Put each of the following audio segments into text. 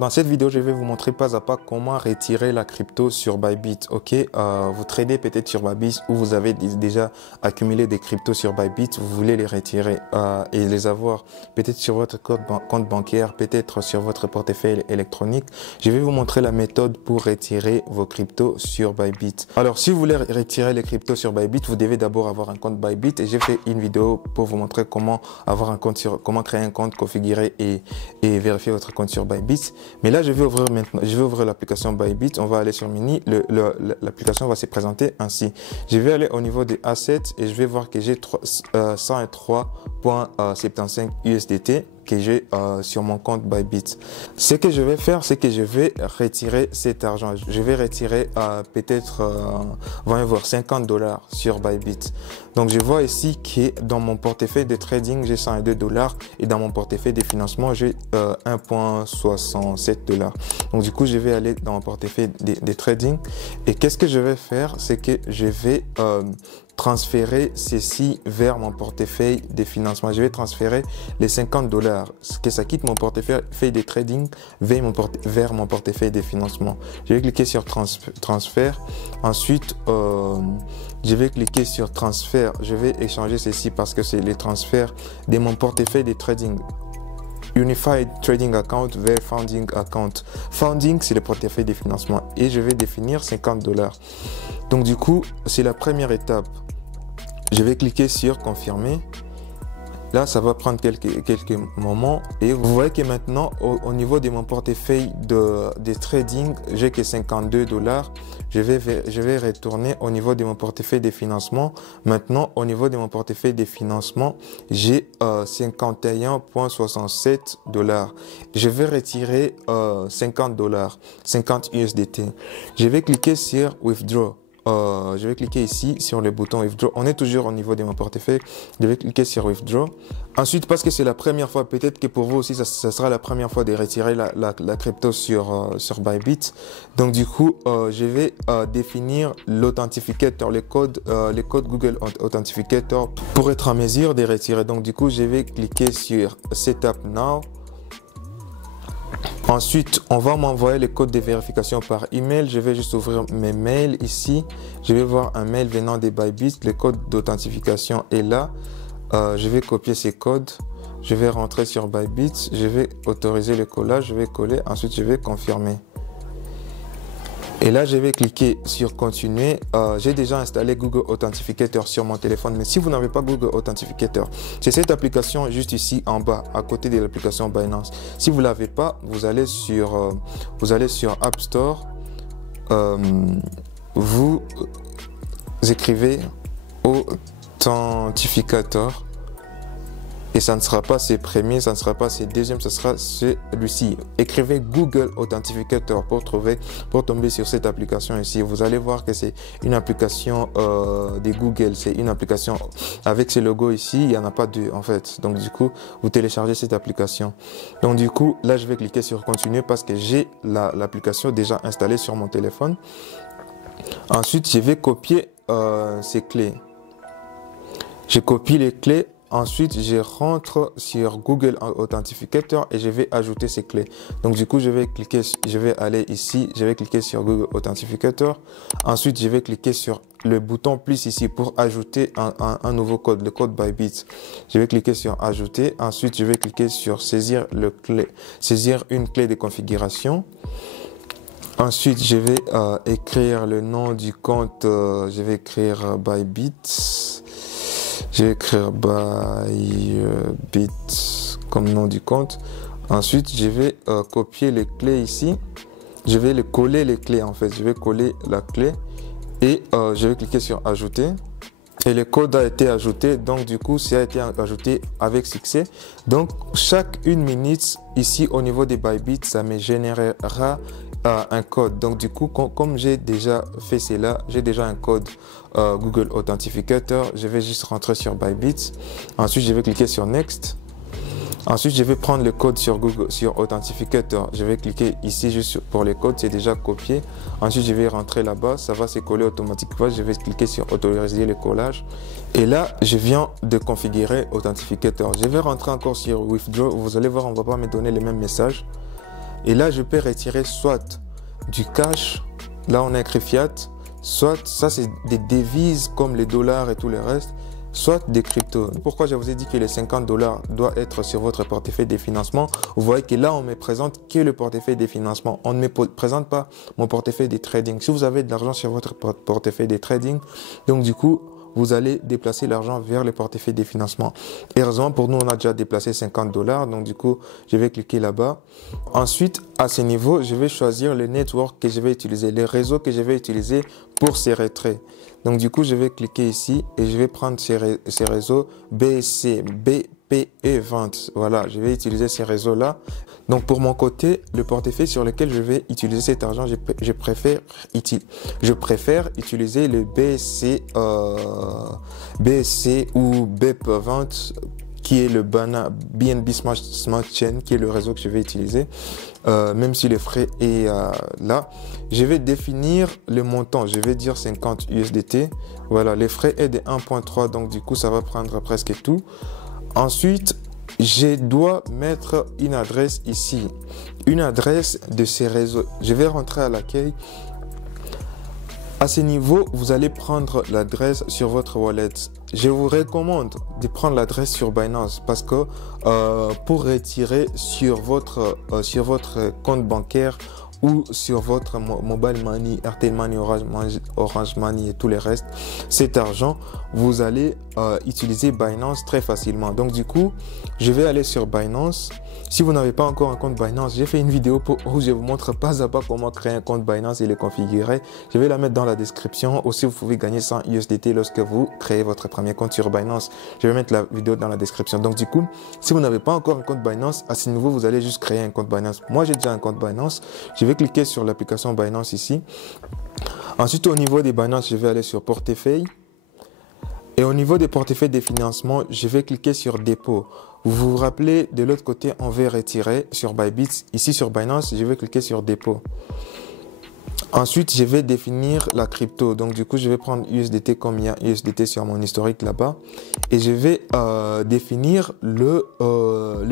Dans cette vidéo, je vais vous montrer pas à pas comment retirer la crypto sur Bybit. Ok, vous tradez peut-être sur Bybit ou vous avez déjà accumulé des cryptos sur Bybit, vous voulez les retirer et les avoir peut-être sur votre compte bancaire, peut-être sur votre portefeuille électronique. Je vais vous montrer la méthode pour retirer vos cryptos sur Bybit. Alors, si vous voulez retirer les cryptos sur Bybit, vous devez d'abord avoir un compte Bybit et j'ai fait une vidéo pour vous montrer comment avoir un compte comment créer un compte, configurer et vérifier votre compte sur Bybit. Mais là, je vais ouvrir l'application Bybit. On va aller sur Mini. L'application va se présenter ainsi. Je vais aller au niveau des assets et je vais voir que j'ai 103,75 USDT que j'ai sur mon compte Bybit. Ce que je vais faire, c'est que je vais retirer cet argent. Je vais retirer peut-être 20 voire 50 $ sur Bybit. Donc je vois ici que dans mon portefeuille de trading, j'ai 102 $ et dans mon portefeuille de financement, j'ai 1,67 $. Donc du coup, je vais aller dans mon portefeuille de trading et qu'est-ce que je vais faire, c'est que je vais transférer ceci vers mon portefeuille de financement. Je vais transférer les 50 $. Ce que ça quitte mon portefeuille de trading vers mon portefeuille de financement. Je vais cliquer sur transfert. Ensuite, je vais cliquer sur transfert. Je vais échanger ceci parce que c'est les transferts de mon portefeuille de trading. Unified Trading Account vers Founding Account. Founding, c'est le portefeuille de financement et je vais définir 50 $. Donc du coup, c'est la première étape. Je vais cliquer sur confirmer. Là, ça va prendre quelques moments et vous voyez que maintenant, au niveau de mon portefeuille de trading, j'ai que 52 $. Je vais retourner au niveau de mon portefeuille de financement. Maintenant, au niveau de mon portefeuille de financement, j'ai 51,67 $. Je vais retirer 50 $, 50 USDT. Je vais cliquer sur Withdraw. Je vais cliquer ici sur le bouton Withdraw. On est toujours au niveau de mon portefeuille. Je vais cliquer sur Withdraw. Ensuite, parce que c'est la première fois, peut-être que pour vous aussi, ça sera la première fois de retirer la crypto sur Bybit. Donc du coup, je vais définir l'authentificateur, les codes Google Authentificator pour être en mesure de retirer. Donc du coup, je vais cliquer sur Setup Now. Ensuite, on va m'envoyer les codes de vérification par email. Je vais juste ouvrir mes mails ici. Je vais voir un mail venant de Bybit. Le code d'authentification est là. Je vais copier ces codes. Je vais rentrer sur Bybit. Je vais autoriser le collage. Je vais coller. Ensuite, je vais confirmer. Et là, je vais cliquer sur continuer. J'ai déjà installé Google Authentificator sur mon téléphone. Mais si vous n'avez pas Google Authentificator, c'est cette application juste ici en bas, à côté de l'application Binance. Si vous ne l'avez pas, vous allez sur App Store. Vous écrivez Authentificator. Et ça ne sera pas ces premiers, ça ne sera pas ces deuxièmes, ce sera celui-ci. Écrivez Google Authentificator pour tomber sur cette application ici. Vous allez voir que c'est une application de Google. C'est une application avec ce logo ici. Il n'y en a pas deux en fait. Donc du coup, vous téléchargez cette application. Donc du coup, là, je vais cliquer sur continuer parce que j'ai l'application déjà installée sur mon téléphone. Ensuite, je vais copier ces clés. Je copie les clés. Ensuite, je rentre sur Google Authentificator et je vais ajouter ces clés. Donc, du coup, je vais aller ici, je vais cliquer sur Google Authentificator. Ensuite, je vais cliquer sur le bouton plus ici pour ajouter un nouveau code, le code Bybit. Je vais cliquer sur ajouter. Ensuite, je vais cliquer sur saisir une clé de configuration. Ensuite, je vais écrire le nom du compte. Je vais écrire Bybit. Je vais écrire Bybit comme nom du compte. Ensuite, je vais copier les clés ici. Je vais coller les clés en fait. Je vais coller la clé et je vais cliquer sur ajouter. Et le code a été ajouté. Donc du coup, ça a été ajouté avec succès. Donc chaque 1 minute ici au niveau des Bybit, ça me générera un code. Donc du coup, comme j'ai déjà fait cela, j'ai déjà un code Google Authentificator. Je vais juste rentrer sur Bybit. Ensuite, je vais cliquer sur Next. Ensuite, je vais prendre le code sur Authentificator. Je vais cliquer ici juste pour les codes, c'est déjà copié. Ensuite, je vais rentrer là-bas, ça va se coller automatiquement. Je vais cliquer sur autoriser le collage. Et là, je viens de configurer Authentificator. Je vais rentrer encore sur Withdraw. Vous allez voir, on ne va pas me donner le même message. Et là, je peux retirer soit du cash, là on a écrit fiat, soit ça c'est des devises comme les dollars et tout le reste, soit des cryptos. Pourquoi je vous ai dit que les 50 dollars doivent être sur votre portefeuille des financements? Vous voyez que là, on me présente que le portefeuille des financements. On ne me présente pas mon portefeuille des trading. Si vous avez de l'argent sur votre portefeuille des trading, donc du coup, vous allez déplacer l'argent vers le portefeuille des financements. Heureusement, pour nous, on a déjà déplacé 50 dollars. Donc, du coup, je vais cliquer là-bas. Ensuite, à ce niveau, je vais choisir le network que je vais utiliser, le réseau que je vais utiliser pour ces retraits. Donc, du coup, je vais cliquer ici et je vais prendre ces réseaux BSC, BPE20. Voilà, je vais utiliser ces réseaux-là. Donc, pour mon côté, le portefeuille sur lequel je vais utiliser cet argent, je préfère utiliser le BSC ou BEP20 qui est le BNB Smart Chain, qui est le réseau que je vais utiliser. Même si le frais est là, je vais définir le montant. Je vais dire 50 USDT. Voilà, les frais est de 1.3, donc du coup, ça va prendre presque tout. Ensuite, je dois mettre une adresse ici, une adresse de ces réseaux. Je vais rentrer à l'accueil. À ce niveau, vous allez prendre l'adresse sur votre wallet. Je vous recommande de prendre l'adresse sur Binance parce que pour retirer sur votre compte bancaire ou sur votre Mobile Money, Airtel Money, Orange Money et tous les restes, cet argent, vous allez utiliser Binance très facilement. Donc du coup, je vais aller sur Binance. Si vous n'avez pas encore un compte Binance, j'ai fait une vidéo où je vous montre pas à pas comment créer un compte Binance et le configurer. Je vais la mettre dans la description. Aussi, vous pouvez gagner 100 USDT lorsque vous créez votre premier compte sur Binance. Je vais mettre la vidéo dans la description. Donc du coup, si vous n'avez pas encore un compte Binance, à ce niveau, vous allez juste créer un compte Binance. Moi, j'ai déjà un compte Binance. Je vais cliquer sur l'application Binance ici. Ensuite, au niveau des Binance, je vais aller sur portefeuille. Et au niveau des portefeuilles de financement, je vais cliquer sur dépôt. Vous vous rappelez, de l'autre côté, on veut retirer sur Bybit. Ici sur Binance, je vais cliquer sur dépôt. Ensuite, je vais définir la crypto. Donc, du coup, je vais prendre USDT comme il y a USDT sur mon historique là-bas. Et je vais définir le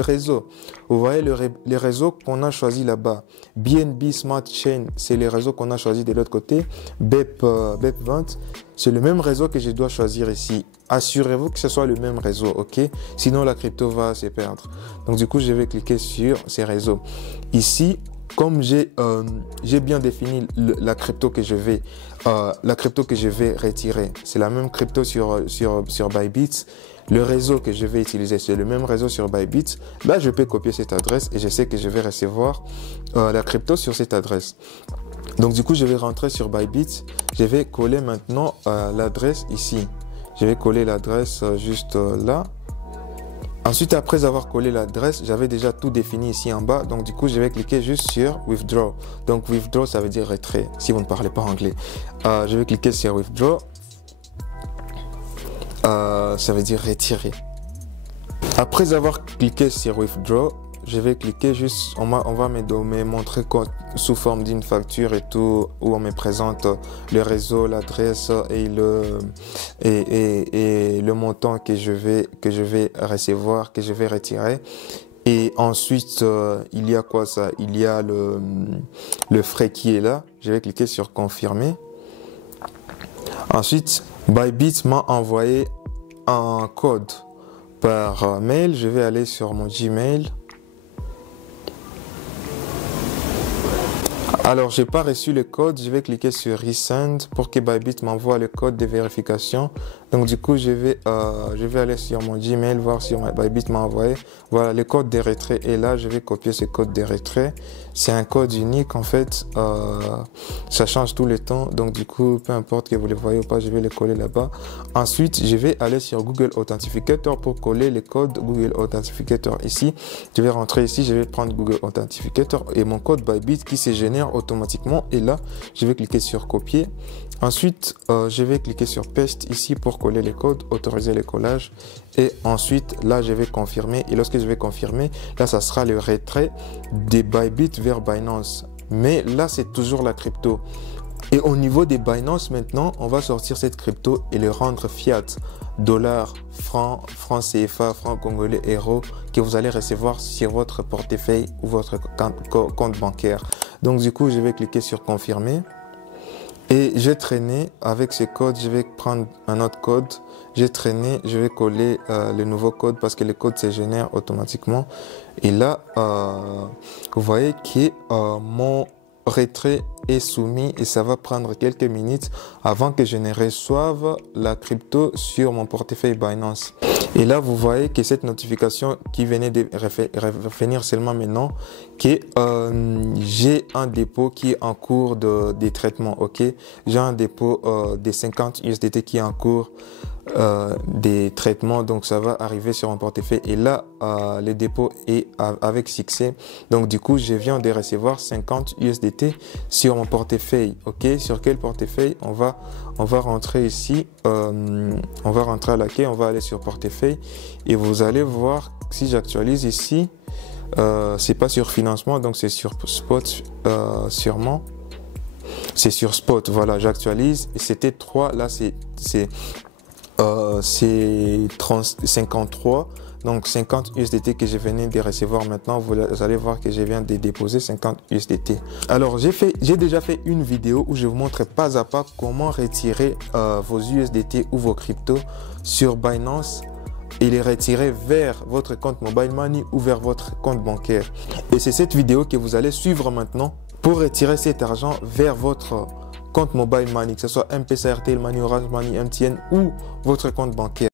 réseau. Vous voyez le réseau qu'on a choisi là-bas. BNB Smart Chain, c'est le réseau qu'on a choisi de l'autre côté. BEP20, c'est le même réseau que je dois choisir ici. Assurez-vous que ce soit le même réseau, ok? Sinon, la crypto va se perdre. Donc, du coup, je vais cliquer sur ces réseaux. Ici, comme j'ai bien défini la crypto que je vais retirer, c'est la même crypto sur Bybit. Le réseau que je vais utiliser, c'est le même réseau sur Bybit. Là, je peux copier cette adresse et je sais que je vais recevoir la crypto sur cette adresse. Donc, du coup, je vais rentrer sur Bybit. Je vais coller maintenant l'adresse ici. Je vais coller l'adresse juste là. Ensuite, après avoir collé l'adresse, j'avais déjà tout défini ici en bas. Donc, du coup, je vais cliquer juste sur Withdraw. Donc, Withdraw, ça veut dire retrait, si vous ne parlez pas anglais. Je vais cliquer sur Withdraw. Ça veut dire retirer. Après avoir cliqué sur Withdraw, je vais cliquer juste, on va me montrer sous forme d'une facture et tout, où on me présente le réseau, l'adresse et le montant que je vais recevoir, que je vais retirer. Et ensuite, il y a quoi ça? Il y a le frais qui est là. Je vais cliquer sur confirmer. Ensuite, Bybit m'a envoyé un code par mail. Je vais aller sur mon Gmail. Alors, j'ai pas reçu le code, je vais cliquer sur Resend pour que Bybit m'envoie le code de vérification. Donc, du coup, je vais aller sur mon Gmail, voir si Bybit m'a envoyé. Voilà, le code de retrait est là, je vais copier ce code de retrait. C'est un code unique, en fait, ça change tout le temps. Donc, du coup, peu importe que vous le voyez ou pas, je vais le coller là-bas. Ensuite, je vais aller sur Google Authenticator pour coller le code Google Authenticator ici. Je vais rentrer ici, je vais prendre Google Authenticator et mon code Bybit qui se génère automatiquement. Et là, je vais cliquer sur copier. Ensuite, je vais cliquer sur paste ici pour coller les codes, autoriser le collage. Et ensuite, là, je vais confirmer. Et lorsque je vais confirmer, là, ça sera le retrait des Bybit vers Binance. Mais là, c'est toujours la crypto. Et au niveau des Binance maintenant, on va sortir cette crypto et le rendre fiat, dollar, franc, franc CFA, franc congolais, euro, que vous allez recevoir sur votre portefeuille ou votre compte bancaire. Donc du coup, je vais cliquer sur confirmer. Et j'ai traîné avec ce code, je vais prendre un autre code. J'ai traîné, je vais coller le nouveau code parce que le code se génère automatiquement. Et là, vous voyez que mon retrait est soumis et ça va prendre quelques minutes avant que je ne reçoive la crypto sur mon portefeuille Binance. Et là, vous voyez que cette notification qui venait de revenir seulement maintenant, que j'ai un dépôt qui est en cours de traitement, ok? J'ai un dépôt de 50 USDT qui est en cours des traitements, donc ça va arriver sur mon portefeuille. Et là, le dépôt est avec succès. Donc du coup, je viens de recevoir 50 USDT sur mon portefeuille, ok? Sur quel portefeuille? On va rentrer ici, on va rentrer à l'accueil, on va aller sur portefeuille et vous allez voir si j'actualise ici, c'est pas sur financement, donc c'est sur spot sûrement. C'est sur spot, voilà, j'actualise et c'était 3, là c'est 53, donc 50 USDT que je venais de recevoir maintenant. Vous allez voir que je viens de déposer 50 USDT. Alors j'ai déjà fait une vidéo où je vous montre pas à pas comment retirer vos USDT ou vos cryptos sur Binance et les retirer vers votre compte Mobile Money ou vers votre compte bancaire. Et c'est cette vidéo que vous allez suivre maintenant pour retirer cet argent vers votre compte Mobile Money, que ce soit M-Pesa, RTL Money, Orange Money, MTN ou votre compte bancaire.